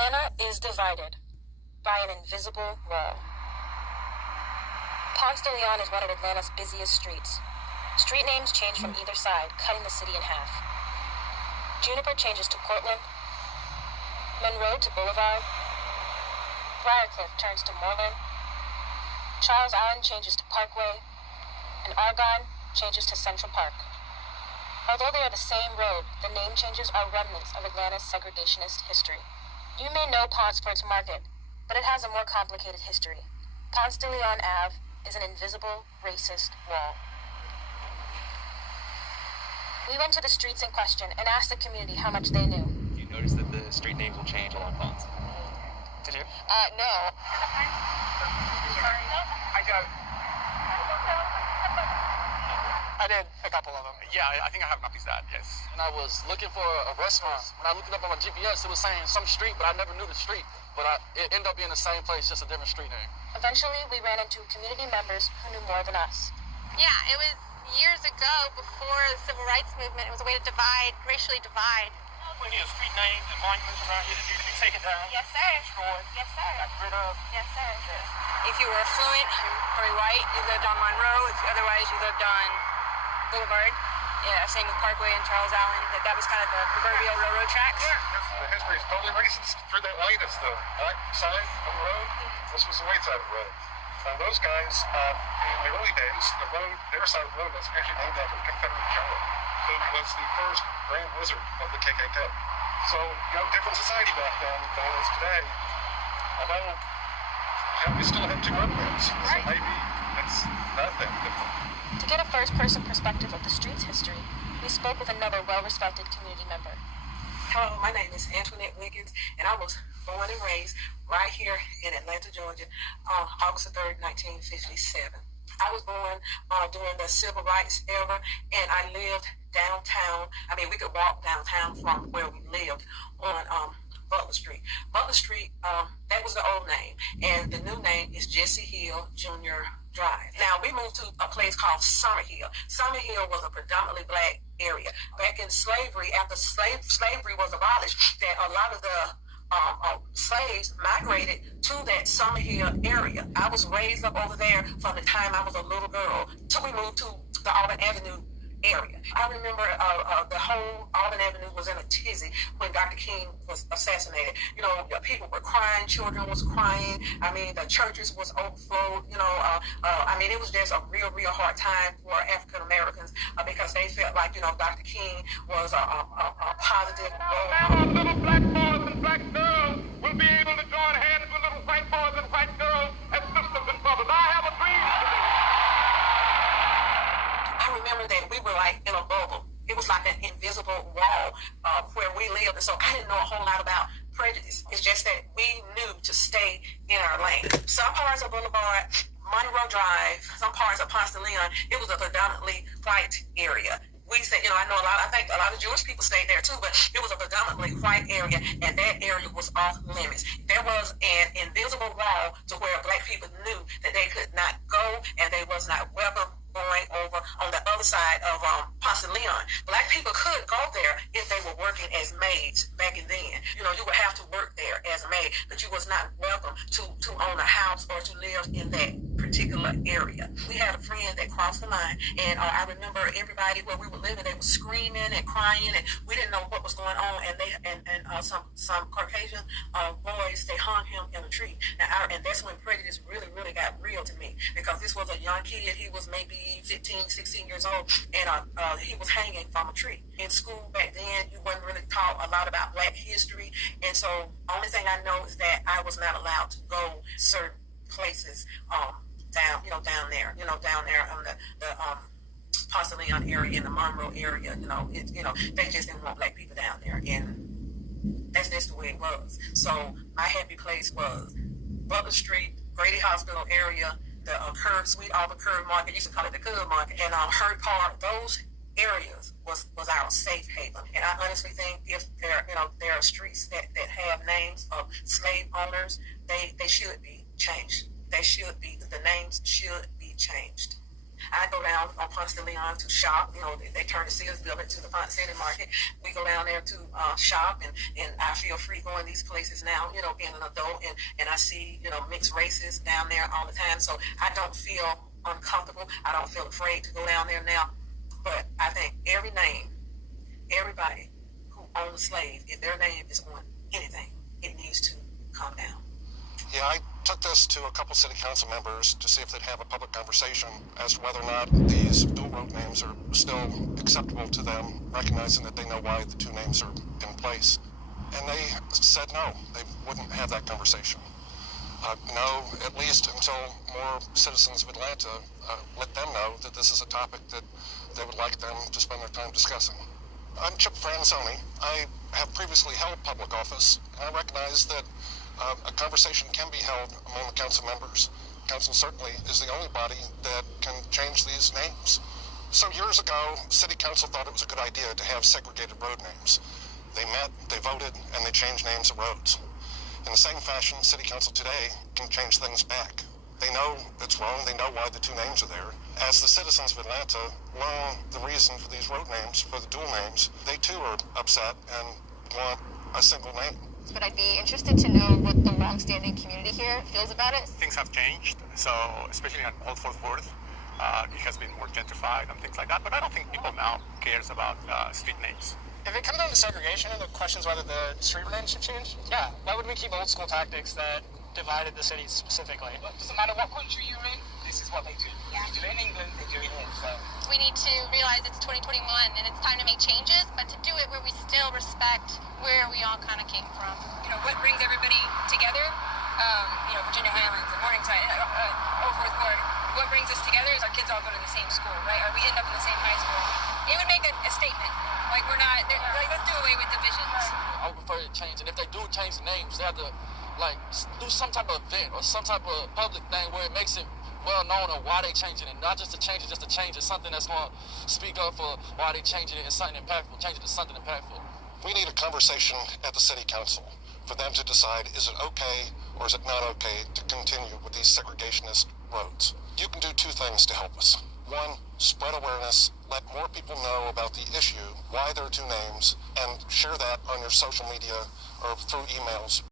Atlanta is divided by an invisible wall. Ponce de Leon is one of Atlanta's busiest streets. Street names change from either side, cutting the city in half. Juniper changes to Cortland, Monroe to Boulevard, Briarcliff turns to Moreland, Charles Island changes to Parkway, and Argonne changes to Central Park. Although they are the same road, the name changes are remnants of Atlanta's segregationist history. You may know Ponce for its market, but it has a more complicated history. Ponce de Leon Ave is an invisible, racist wall. We went to the streets in question and asked the community how much they knew. You noticed that the street names will change along Ponce? Did you? No. I did a couple of them. Yeah, I think I have noticed that, yes. And I was looking for a restaurant. When I looked it up on my GPS, it was saying some street, but I never knew the street. But it ended up being the same place, just a different street name. Eventually, we ran into community members who knew more than us. Yeah, it was years ago, before the civil rights movement. It was a way to divide, racially divide. Plenty of street names and monuments around here that need to be taken down. Yes, sir. Destroyed. Yes, sir. Got rid of. Yes, sir. If you were affluent, probably white, you lived on Monroe. If otherwise, you lived on Boulevard. Yeah, same with Parkway and Charles Island. That was kind of the proverbial railroad tracks. Yeah, the history is totally racist. For that white is the black side of the road. This was the white side of the road. Those guys, in the early days, their side of the road was actually named after the Confederate general, who was the first grand wizard of the KKK. So, different society back then than it is today. Although, we still have two roadways, so maybe it's not that different. To get a first-person perspective of the street's history, we spoke with another well-respected community member. Hello, my name is Antoinette Wiggins, and I was born and raised right here in Atlanta, Georgia, on August 3rd, 1957. I was born during the civil rights era, and I lived downtown. I mean, we could walk downtown from where we lived on Butler Street. Butler Street, that was the old name, and the new name is Jesse Hill Jr. Drive. Now, we moved to a place called Summer Hill. Summer Hill was a predominantly black area. Back in slavery, after slavery was abolished, that a lot of the slaves migrated to that Summer Hill area. I was raised up over there from the time I was a little girl till we moved to the Auburn Avenue area. I remember the whole Auburn Avenue was in a tizzy when Dr. King was assassinated. People were crying, children was crying. I mean, the churches was overflowed. I mean, it was just a real hard time for African Americans because they felt like, Dr. King was a positive role. Now, little black boys and black girls will be able to join hands with little white boys and white girls as sisters and brothers. I have a dream today. I remember that we were like in a bubble. It was like an invisible wall where we lived, and so I didn't know a whole lot about prejudice. It's just that we knew to stay in our lane. Some parts of Boulevard, Monroe Drive, some parts of Ponce de Leon, it was a predominantly white area. We said, I think a lot of Jewish people stayed there too, but it was a predominantly white area, and that area was off limits. There was an invisible wall to where black people knew that they could not go, and they was not welcome going over on the other side of Ponce de Leon. Black people could go there if they were working as maids back in then. You would have to work there as a maid, but you was not welcome to own a house or to live in that particular area. We had a friend that crossed the line, and I remember everybody where we were living, they were screaming and crying, and we didn't know what was going on. And some Caucasian boys, they hung him in a tree. And that's when prejudice really got real to me, because this was a young kid. He was maybe 15, 16 years old, and he was hanging from a tree. In school back then, you wasn't really taught a lot about black history, and so only thing I know is that I was not allowed to go certain places down there on the Ponce de Leon area, in the Monroe area. They just didn't want black people down there, and that's just the way it was. So my happy place was Butler Street, Grady Hospital area, the Sweet Auburn Curve Market, used to call it the Cub Market, and Hurd Park. Those areas was our safe haven. And I honestly think if there are streets that have names of slave owners, they should be changed. The names should be changed. I go down on Ponce de Leon to shop. You know, they turn the Sears building to the Ponce City Market. We go down there to shop, and I feel free going these places now, you know, being an adult, and I see, you know, mixed races down there all the time. So I don't feel uncomfortable. I don't feel afraid to go down there now. But I think everybody who owned a slave, if their name is on anything, it needs to calm down. Yeah, I took this to a couple city council members to see if they'd have a public conversation as to whether or not these dual road names are still acceptable to them, recognizing that they know why the two names are in place. And they said no, they wouldn't have that conversation. No, at least until more citizens of Atlanta let them know that this is a topic that they would like them to spend their time discussing. I'm Chip Franzoni. I have previously held public office, and I recognize that a conversation can be held among the council members. Council certainly is the only body that can change these names. So years ago, City Council thought it was a good idea to have segregated road names. They met, they voted, and they changed names of roads. In the same fashion, City Council today can change things back. They know it's wrong, they know why the two names are there. As the citizens of Atlanta learn the reason for these road names, for the dual names, they too are upset and want a single name. But I'd be interested to know what the long-standing community here feels about it. Things have changed, so especially on Old Fourth Worth, it has been more gentrified and things like that. But I don't think people now cares about street names. If it comes down to segregation and the questions whether the street names should change, yeah, why would we keep old school tactics that divided the city specifically? It doesn't matter what country you're in, this is what they do. Yeah. If you're in England, they do it here. So We need to realize it's 2021 and it's time to make changes, but to do it where we still respect where we all kind of came from. You know, what brings everybody together, you know, Virginia Highlands and Morningside, Old Fourth Ward, what brings us together is our kids all go to the same school, right? Or we end up in the same high school. It would make a statement. Like, we're not, like, let's do away with divisions. I would prefer to change, and if they do change the names, they have to, like, do some type of event or some type of public thing where it makes it well known of why they changing it. Not just to change it, just to change it. Something that's going to speak up for why they changing it and something impactful. Change it to something impactful. We need a conversation at the City Council for them to decide, is it okay or is it not okay to continue with these segregationist roads? You can do two things to help us. One, spread awareness, let more people know about the issue, why there are two names, and share that on your social media or through emails.